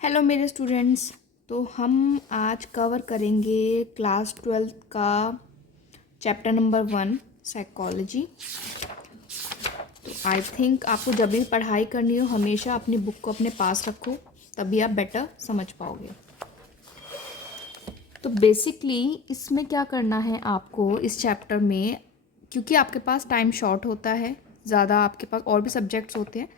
Hello मेरे students. तो हम आज कवर करेंगे क्लास 12th का चैप्टर नंबर 1 साइकोलॉजी। तो आई थिंक आपको जब भी पढ़ाई करनी हो हमेशा अपनी बुक को अपने पास रखो, तभी आप बेटर समझ पाओगे। तो बेसिकली इसमें क्या करना है आपको इस चैप्टर में, क्योंकि आपके पास टाइम शॉर्ट होता है, ज़्यादा आपके पास और भी सब्जेक्ट्स होते हैं,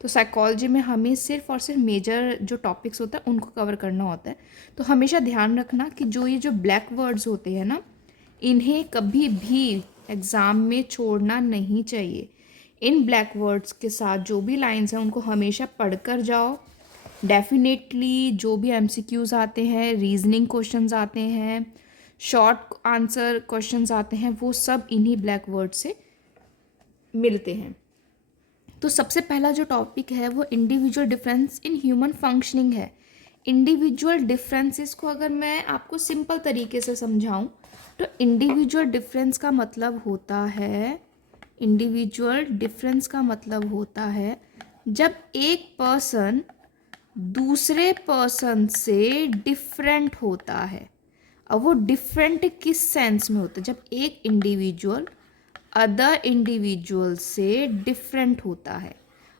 तो साइकोलॉजी में हमें सिर्फ और सिर्फ मेजर जो टॉपिक्स होता है उनको कवर करना होता है। तो हमेशा ध्यान रखना कि ये जो ब्लैक वर्ड्स होते हैं ना, इन्हें कभी भी एग्ज़ाम में छोड़ना नहीं चाहिए। इन ब्लैक वर्ड्स के साथ जो भी लाइंस हैं उनको हमेशा पढ़ कर जाओ। डेफिनेटली जो भी एमसीक्यूज़ आते हैं, रीजनिंग क्वेश्चंस आते हैं, शॉर्ट आंसर क्वेश्चंस आते हैं, वो सब इन्हीं ब्लैक वर्ड से मिलते हैं। तो सबसे पहला जो टॉपिक है वो individual difference in human functioning है। इंडिविजुअल डिफरेंसेस को अगर मैं आपको सिंपल तरीके से समझाऊं तो इंडिविजुअल डिफरेंस का मतलब होता है, इंडिविजुअल डिफरेंस का मतलब होता है जब एक पर्सन दूसरे पर्सन से डिफरेंट होता है। अब वो डिफरेंट किस सेंस में होता है? जब एक इंडिविजुअल अदर इंडिविजुअल से डिफरेंट होता है।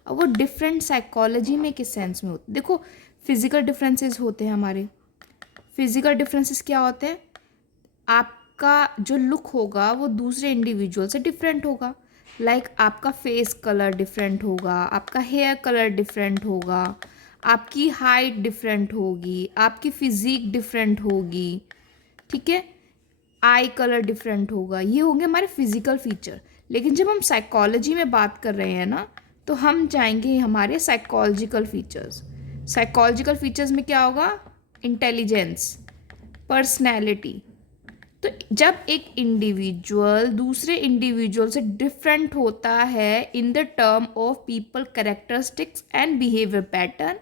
अब वो डिफरेंट साइकोलॉजी में किस सेंस में होता है? देखो, फिजिकल डिफरेंसेस होते हैं हमारे। फिजिकल डिफरेंसेस क्या होते हैं? आपका जो लुक होगा वो दूसरे इंडिविजुअल से डिफरेंट होगा। लाइक आपका फेस कलर डिफरेंट होगा, आपका हेयर कलर डिफरेंट होगा, आपकी हाइट डिफरेंट होगी, आपकी फिजिक डिफरेंट होगी, ठीक है, आई कलर डिफरेंट होगा। ये होंगे हमारे फिजिकल फीचर। लेकिन जब हम साइकोलॉजी में बात कर रहे हैं ना, तो हम चाहेंगे हमारे साइकोलॉजिकल फीचर्स। साइकोलॉजिकल फीचर्स में क्या होगा? Intelligence, personality. तो जब एक इंडिविजुअल दूसरे इंडिविजुअल से डिफरेंट होता है in the term of people characteristics and behaviour pattern,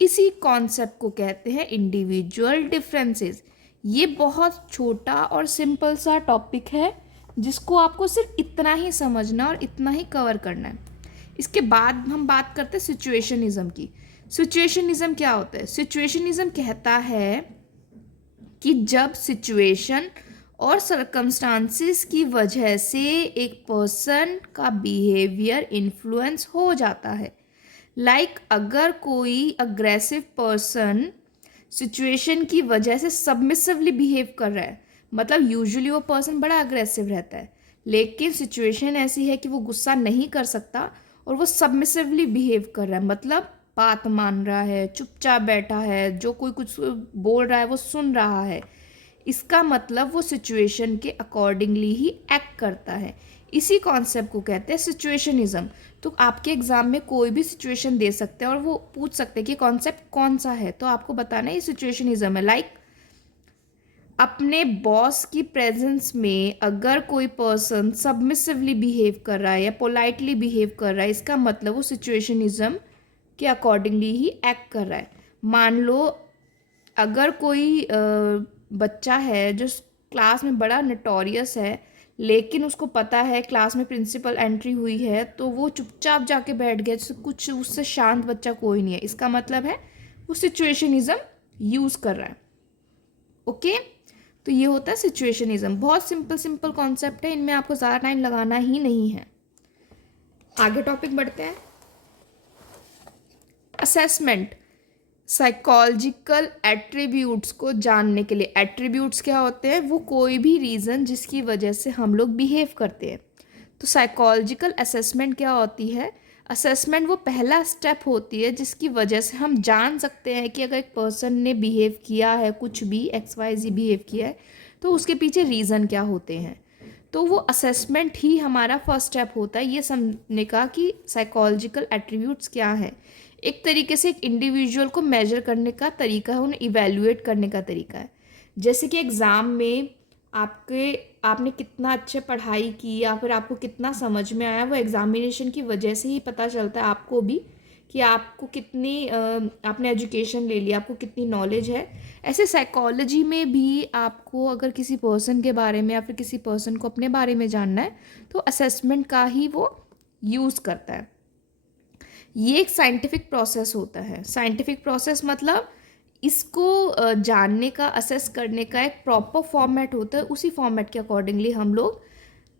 इसी कॉन्सेप्ट को कहते हैं इंडिविजुअल डिफरेंसेस। ये बहुत छोटा और सिंपल सा टॉपिक है जिसको आपको सिर्फ इतना ही समझना और इतना ही कवर करना है। इसके बाद हम बात करते हैं सिचुएशनिज्म की। सिचुएशनिज्म क्या होता है? सिचुएशनिज्म कहता है कि जब सिचुएशन और सरकमस्टांसिस की वजह से एक पर्सन का बिहेवियर इन्फ्लुएंस हो जाता है। लाइक अगर कोई अग्रेसिव पर्सन सिचुएशन की वजह से सबमिसिवली बिहेव कर रहा है, मतलब यूजुअली वो पर्सन बड़ा अग्रेसिव रहता है, लेकिन सिचुएशन ऐसी है कि वो गुस्सा नहीं कर सकता और वो सबमिसिवली बिहेव कर रहा है, मतलब बात मान रहा है, चुपचाप बैठा है, जो कोई कुछ बोल रहा है वो सुन रहा है, इसका मतलब वो सिचुएशन के अकॉर्डिंगली ही एक्ट करता है। इसी कॉन्सेप्ट को कहते हैं सिचुएशनिज्म। तो आपके एग्जाम में कोई भी सिचुएशन दे सकते हैं और वो पूछ सकते हैं कि कॉन्सेप्ट कौन सा है, तो आपको बताना है ये सिचुएशनिज्म है। लाइक अपने बॉस की प्रेजेंस में अगर कोई पर्सन सबमिसिवली बिहेव कर रहा है या पोलाइटली बिहेव कर रहा है, इसका मतलब वो सिचुएशनिज्म के अकॉर्डिंगली ही एक्ट कर रहा है। मान लो अगर कोई बच्चा है जो क्लास में बड़ा नटोरियस है, लेकिन उसको पता है क्लास में प्रिंसिपल एंट्री हुई है, तो वो चुपचाप जाके बैठ गया, जैसे कुछ उससे शांत बच्चा कोई नहीं है, इसका मतलब है वो सिचुएशनिज्म यूज़ कर रहा है। ओके, तो ये होता है सिचुएशनिज्म। बहुत सिंपल सिंपल कॉन्सेप्ट है, इनमें आपको ज़्यादा टाइम लगाना ही नहीं है। आगे टॉपिक बढ़ते हैं। असेसमेंट, साइकोलॉजिकल एट्रीब्यूट्स को जानने के लिए। एट्रीब्यूट्स क्या होते हैं? वो कोई भी रीज़न जिसकी वजह से हम लोग बिहेव करते हैं। तो साइकोलॉजिकल असेसमेंट क्या होती है? असेसमेंट वो पहला स्टेप होती है जिसकी वजह से हम जान सकते हैं कि अगर एक पर्सन ने बिहेव किया है, कुछ भी XYZ बिहेव किया है, तो उसके पीछे रीज़न क्या होते हैं। तो वो असेसमेंट ही हमारा फर्स्ट स्टेप होता है ये समझने का कि साइकोलॉजिकल एट्रीब्यूट्स क्या है। एक तरीके से एक इंडिविजुअल को मेजर करने का तरीका है, उन्हें इवेल्युएट करने का तरीका है। जैसे कि एग्ज़ाम में आपने कितना अच्छे पढ़ाई की या फिर आपको कितना समझ में आया, वो एग्ज़ामिनेशन की वजह से ही पता चलता है आपको भी कि आपको कितनी आपने एजुकेशन ले लिया, आपको कितनी नॉलेज है। ऐसे साइकोलॉजी में भी आपको अगर किसी पर्सन के बारे में या फिर किसी पर्सन को अपने बारे में जानना है तो असेसमेंट का ही वो यूज़ करता है। ये एक साइंटिफिक प्रोसेस होता है। साइंटिफिक प्रोसेस मतलब इसको जानने का, असेस करने का एक प्रॉपर फॉर्मेट होता है। उसी फॉर्मेट के अकॉर्डिंगली हम लोग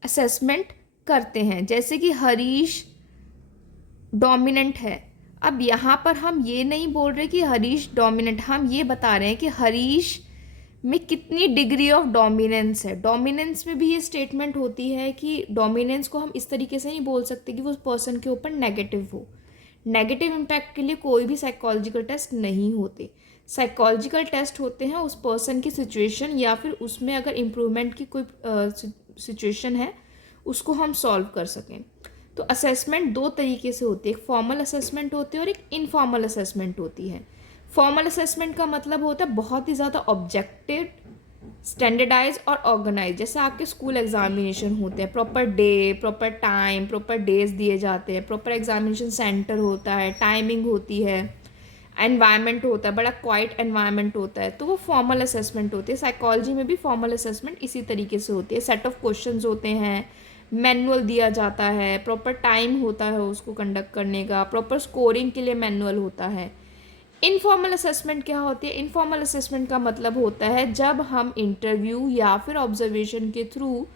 असेसमेंट करते हैं। जैसे कि हरीश डोमिनेंट है, अब यहाँ पर हम ये नहीं बोल रहे कि हरीश डोमिनेंट, हम ये बता रहे हैं कि हरीश में कितनी डिग्री ऑफ डोमिनेंस है। डोमिनेंस में भी ये स्टेटमेंट होती है कि डोमिनेंस को हम इस तरीके से नहीं बोल सकते कि वो उस पर्सन के ऊपर नेगेटिव हो। नेगेटिव इम्पैक्ट के लिए कोई भी साइकोलॉजिकल टेस्ट नहीं होते। साइकोलॉजिकल टेस्ट होते हैं उस पर्सन की सिचुएशन या फिर उसमें अगर इम्प्रूवमेंट की कोई सिचुएशन है उसको हम सॉल्व कर सकें। तो असेसमेंट दो तरीके से होती है, एक फॉर्मल असेसमेंट होती है और एक इनफॉर्मल असेसमेंट होती है। फॉर्मल असेसमेंट का मतलब होता है बहुत ही ज़्यादा ऑब्जेक्टिव, स्टैंडर्डाइज और ऑर्गेनाइज। जैसे आपके स्कूल एग्जामिनेशन होते हैं, proper day, proper time, proper days दिए जाते हैं, प्रॉपर एग्जामिनेशन सेंटर होता है, टाइमिंग होती है, एनवायरनमेंट होता है, बड़ा क्वाइट एनवायरनमेंट होता है, तो वो फॉर्मल असेसमेंट होती है। साइकोलॉजी में भी फॉर्मल असेसमेंट इसी तरीके से होती है। सेट ऑफ क्वेश्चंस होते हैं, मैनुअल दिया जाता है, प्रॉपर टाइम होता है उसको कंडक्ट करने का, प्रॉपर स्कोरिंग के लिए मैनुअल होता है। इनफॉर्मल असेसमेंट क्या होती है? इनफॉर्मल असेसमेंट का मतलब होता है जब हम इंटरव्यू या फिर ऑब्जर्वेशन के थ्रू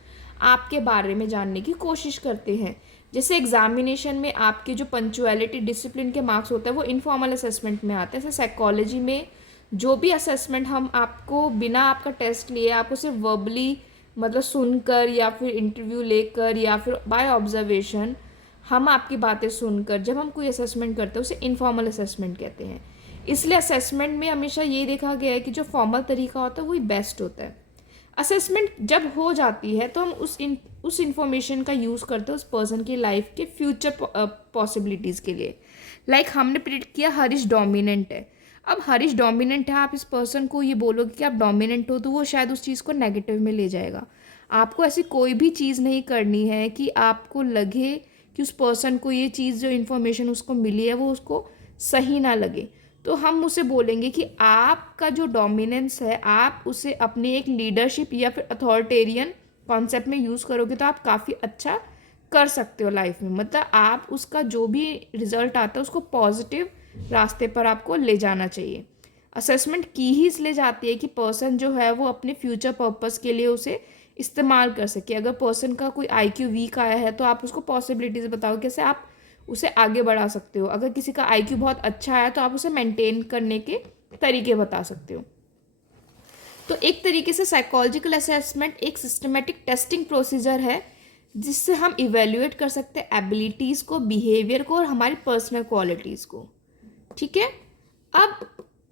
आपके बारे में जानने की कोशिश करते हैं। जैसे एग्जामिनेशन में आपके जो पंक्चुअलिटी, डिसिप्लिन के मार्क्स होते हैं वो इनफॉर्मल असेसमेंट में आते हैं। जैसे साइकोलॉजी में जो भी असेसमेंट हम आपको बिना आपका टेस्ट लिए, आपको सिर्फ वर्बली मतलब सुनकर या फिर इंटरव्यू लेकर या फिर बाय ऑब्जर्वेशन हम आपकी बातें सुनकर जब हम कोई असेसमेंट करते हैं उसे इनफॉर्मल असेसमेंट कहते हैं। इसलिए असेसमेंट में हमेशा ये देखा गया है कि जो फॉर्मल तरीका होता है वही बेस्ट होता है। असेसमेंट जब हो जाती है तो हम उस इंफॉर्मेशन का यूज़ करते हैं उस पर्सन की लाइफ के फ्यूचर पॉसिबिलिटीज़ के लिए। लाइक हमने प्रिडिक्ट किया हरीश डोमिनेंट है। अब हरीश डोमिनेंट है, आप इस पर्सन को ये बोलोगे कि आप डोमिनेंट हो तो वो शायद उस चीज़ को नेगेटिव में ले जाएगा। आपको ऐसी कोई भी चीज़ नहीं करनी है कि आपको लगे कि उस पर्सन को ये चीज़, जो इन्फॉर्मेशन उसको मिली है वो उसको सही ना लगे। तो हम उसे बोलेंगे कि आपका जो डोमिनेंस है आप उसे अपनी एक लीडरशिप या फिर अथॉरिटेरियन कॉन्सेप्ट में यूज़ करोगे तो आप काफ़ी अच्छा कर सकते हो लाइफ में। मतलब आप उसका जो भी रिजल्ट आता है उसको पॉजिटिव रास्ते पर आपको ले जाना चाहिए। असेसमेंट की ही इसलिए जाती है कि पर्सन जो है वो अपने फ्यूचर पर्पस के लिए उसे इस्तेमाल कर सके। अगर पर्सन का कोई आईक्यू वीक आया है तो आप उसको पॉसिबिलिटीज़ बताओ कैसे आप उसे आगे बढ़ा सकते हो। अगर किसी का आईक्यू बहुत अच्छा है तो आप उसे मेंटेन करने के तरीके बता सकते हो। तो एक तरीके से साइकोलॉजिकल असेसमेंट एक सिस्टमेटिक टेस्टिंग प्रोसीजर है जिससे हम इवेल्युएट कर सकते हैं एबिलिटीज़ को, बिहेवियर को और हमारी पर्सनल क्वालिटीज़ को। ठीक है, अब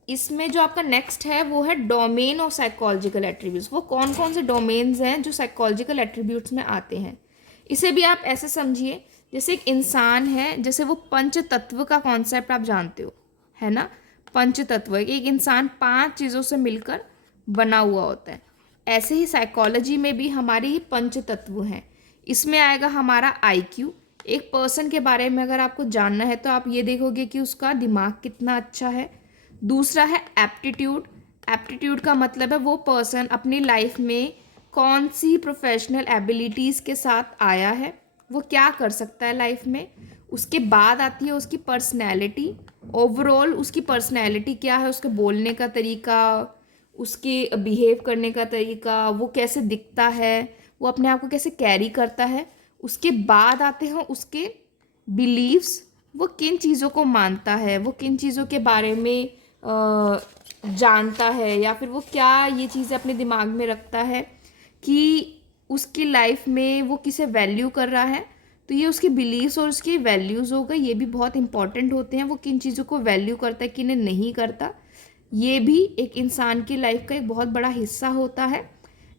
इसमें जो आपका नेक्स्ट है वो है डोमेन ऑफ साइकोलॉजिकल एट्रीब्यूट्स। वो कौन कौन से डोमेन्स हैं जो साइकोलॉजिकल एट्रीब्यूट्स में आते हैं। इसे भी आप ऐसे समझिए जैसे एक इंसान है, जैसे वो पंच तत्व का कॉन्सेप्ट आप जानते हो, है ना। पंच तत्व, एक इंसान 5 चीज़ों से मिलकर बना हुआ होता है। ऐसे ही साइकोलॉजी में भी हमारे ही पंच तत्व हैं। इसमें आएगा हमारा आईक्यू। एक पर्सन के बारे में अगर आपको जानना है तो आप ये देखोगे कि उसका दिमाग कितना अच्छा है। दूसरा है एप्टीट्यूड। एप्टीट्यूड का मतलब है वो पर्सन अपनी लाइफ में कौन सी प्रोफेशनल एबिलिटीज़ के साथ आया है, वो क्या कर सकता है लाइफ में। उसके बाद आती है उसकी पर्सनैलिटी। ओवरऑल उसकी पर्सनैलिटी क्या है, उसके बोलने का तरीका, उसके बिहेव करने का तरीका, वो कैसे दिखता है, वो अपने आप को कैसे कैरी करता है। उसके बाद आते हैं उसके बिलीव्स, वो किन चीज़ों को मानता है, वो किन चीज़ों के बारे में जानता है, या फिर वो क्या ये चीज़ें अपने दिमाग में रखता है कि उसकी लाइफ में वो किसे वैल्यू कर रहा है। तो ये उसके बिलीव्स और उसके वैल्यूज़ हो गए, ये भी बहुत इंपॉर्टेंट होते हैं। वो किन चीज़ों को वैल्यू करता है, किन्हें नहीं करता, ये भी एक इंसान की लाइफ का एक बहुत बड़ा हिस्सा होता है।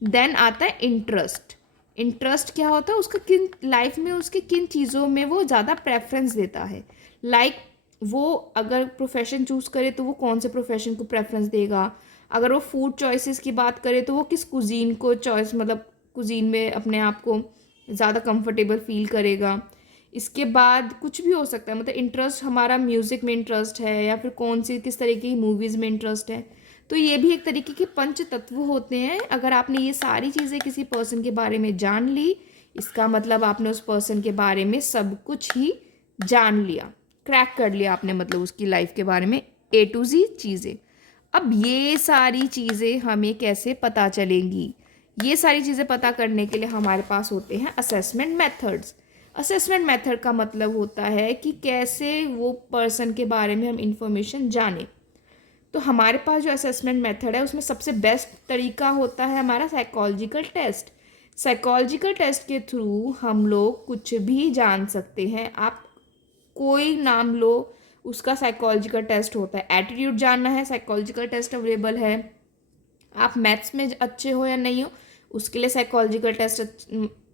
देन आता है इंटरेस्ट। इंटरेस्ट क्या होता है, उसका किन लाइफ में उसके किन चीज़ों में वो ज़्यादा प्रेफरेंस देता है। लाइक वो अगर प्रोफेशन चूज़ करे तो वो कौन से प्रोफेशन को प्रेफरेंस देगा। अगर वो फूड चॉइसेस की बात करे तो वो किस कुजीन को चॉइस, मतलब कुजीन में अपने आप को ज़्यादा कंफर्टेबल फील करेगा। इसके बाद कुछ भी हो सकता है, मतलब इंटरेस्ट हमारा म्यूज़िक में इंटरेस्ट है या फिर कौन सी किस तरीके की मूवीज़ में इंटरेस्ट है। तो ये भी एक तरीके के पंच तत्व होते हैं। अगर आपने ये सारी चीज़ें किसी पर्सन के बारे में जान ली, इसका मतलब आपने उस पर्सन के बारे में सब कुछ ही जान लिया। क्रैक कर लिया आपने, मतलब उसकी लाइफ के बारे में A to Z चीज़ें। अब ये सारी चीज़ें हमें कैसे पता चलेंगी? ये सारी चीज़ें पता करने के लिए हमारे पास होते हैं असेसमेंट मेथड्स। असेसमेंट मेथड का मतलब होता है कि कैसे वो पर्सन के बारे में हम इंफॉर्मेशन जानें। तो हमारे पास जो असेसमेंट मेथड है उसमें सबसे बेस्ट तरीका होता है हमारा साइकोलॉजिकल टेस्ट। साइकोलॉजिकल टेस्ट के थ्रू हम लोग कुछ भी जान सकते हैं। आप कोई नाम लो, उसका साइकोलॉजिकल टेस्ट होता है। एटीट्यूड जानना है, साइकोलॉजिकल टेस्ट अवेलेबल है। आप मैथ्स में अच्छे हो या नहीं हो, उसके लिए साइकोलॉजिकल टेस्ट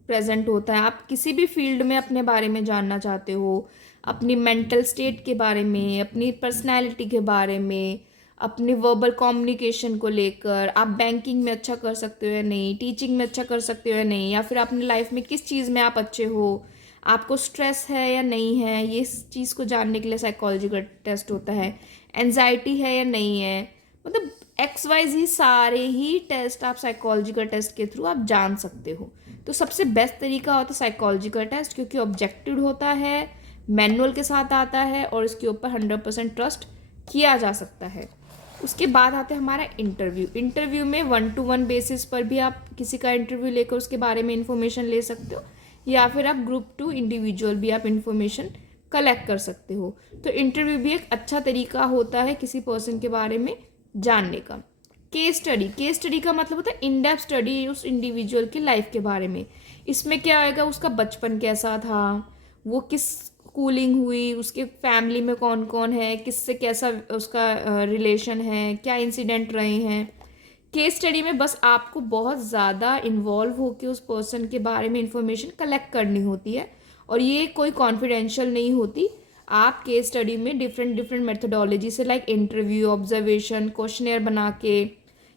प्रेजेंट होता है। आप किसी भी फील्ड में अपने बारे में जानना चाहते हो, अपनी मेंटल स्टेट के बारे में, अपनी पर्सनैलिटी के बारे में, अपने वर्बल कम्युनिकेशन को लेकर, आप बैंकिंग में अच्छा कर सकते हो या नहीं, टीचिंग में अच्छा कर सकते हो या नहीं, या फिर अपनी लाइफ में किस चीज़ में आप अच्छे हो, आपको स्ट्रेस है या नहीं है, ये चीज़ को जानने के लिए साइकोलॉजिकल टेस्ट होता है। एंजाइटी है या नहीं है, मतलब XYZ सारे ही टेस्ट आप साइकोलॉजिकल टेस्ट के थ्रू आप जान सकते हो। तो सबसे बेस्ट तरीका होता है साइकोलॉजिकल टेस्ट, क्योंकि ऑब्जेक्टिव होता है, मैनुअल के साथ आता है और इसके ऊपर 100% ट्रस्ट किया जा सकता है। उसके बाद आता है हमारा इंटरव्यू। इंटरव्यू में 1 to 1 बेसिस पर भी आप किसी का इंटरव्यू लेकर उसके बारे में इंफॉर्मेशन ले सकते हो, या फिर आप ग्रुप टू इंडिविजुअल भी आप इंफॉर्मेशन कलेक्ट कर सकते हो। तो इंटरव्यू भी एक अच्छा तरीका होता है किसी पर्सन के बारे में जानने का। केस स्टडी, केस स्टडी का मतलब होता है इन डेप्थ स्टडी उस इंडिविजुअल की लाइफ के बारे में। इसमें क्या आएगा, उसका बचपन कैसा था, वो किस स्कूलिंग हुई, उसके फैमिली में कौन कौन है, किससे कैसा उसका रिलेशन है, क्या इंसिडेंट रहे हैं। केस स्टडी में बस आपको बहुत ज़्यादा इन्वॉल्व होकर उस पर्सन के बारे में इंफॉर्मेशन कलेक्ट करनी होती है, और ये कोई कॉन्फिडेंशियल नहीं होती। आप केस स्टडी में डिफरेंट मेथडोलॉजी से, लाइक इंटरव्यू, ऑब्जर्वेशन, क्वेश्चनेयर बना के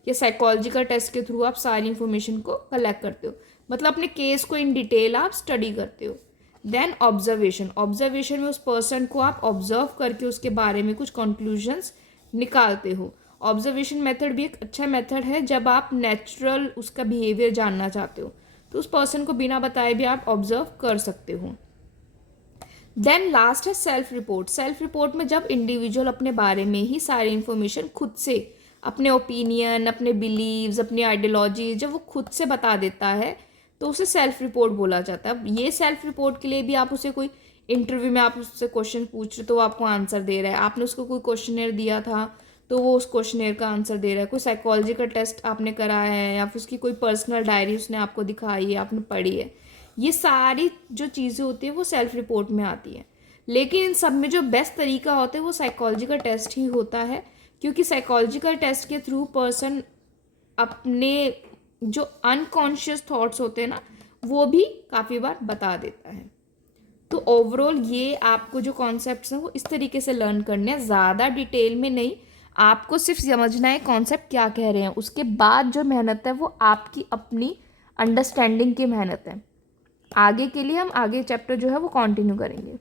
या साइकोलॉजिकल टेस्ट के थ्रू आप सारी इन्फॉर्मेशन को कलेक्ट करते हो, मतलब अपने केस को इन डिटेल आप स्टडी करते हो। देन ऑब्जर्वेशन, ऑब्जर्वेशन में उस पर्सन को आप ऑब्जर्व करके उसके बारे में कुछ कंक्लूजन्स निकालते हो। ऑब्जर्वेशन मेथड भी एक अच्छा मेथड है जब आप नेचुरल उसका बिहेवियर जानना चाहते हो, तो उस पर्सन को बिना बताए भी आप ऑब्जर्व कर सकते हो। देन लास्ट है सेल्फ रिपोर्ट। सेल्फ रिपोर्ट में जब इंडिविजुअल अपने बारे में ही सारी इन्फॉर्मेशन खुद से, अपने ओपिनियन, अपने बिलीव्स, अपनी आइडियोलॉजी जब वो खुद से बता देता है तो उसे सेल्फ रिपोर्ट बोला जाता है। ये सेल्फ रिपोर्ट के लिए भी आप उसे कोई इंटरव्यू में आप उससे क्वेश्चन पूछ रहे तो वो आपको आंसर दे रहा है, आपने उसको कोई क्वेश्चनेयर दिया था तो वो उस क्वेश्चनेयर का आंसर दे रहा है, कोई साइकोलॉजिकल टेस्ट आपने कराया है या फिर उसकी कोई पर्सनल डायरी उसने आपको दिखाई है, आपने पढ़ी है, ये सारी जो चीज़ें होती है वो सेल्फ रिपोर्ट में आती है। लेकिन इन सब में जो बेस्ट तरीका होता है वो साइकोलॉजिकल टेस्ट ही होता है, क्योंकि साइकोलॉजिकल टेस्ट के थ्रू पर्सन अपने जो अनकॉन्शियस थॉट्स होते हैं ना वो भी काफ़ी बार बता देता है। तो ओवरऑल ये आपको जो कॉन्सेप्ट्स हैं वो इस तरीके से लर्न करने हैं, ज़्यादा डिटेल में नहीं, आपको सिर्फ समझना है कॉन्सेप्ट क्या कह रहे हैं। उसके बाद जो मेहनत है वो आपकी अपनी अंडरस्टैंडिंग की मेहनत है। आगे के लिए हम आगे चैप्टर जो है वो कंटिन्यू करेंगे।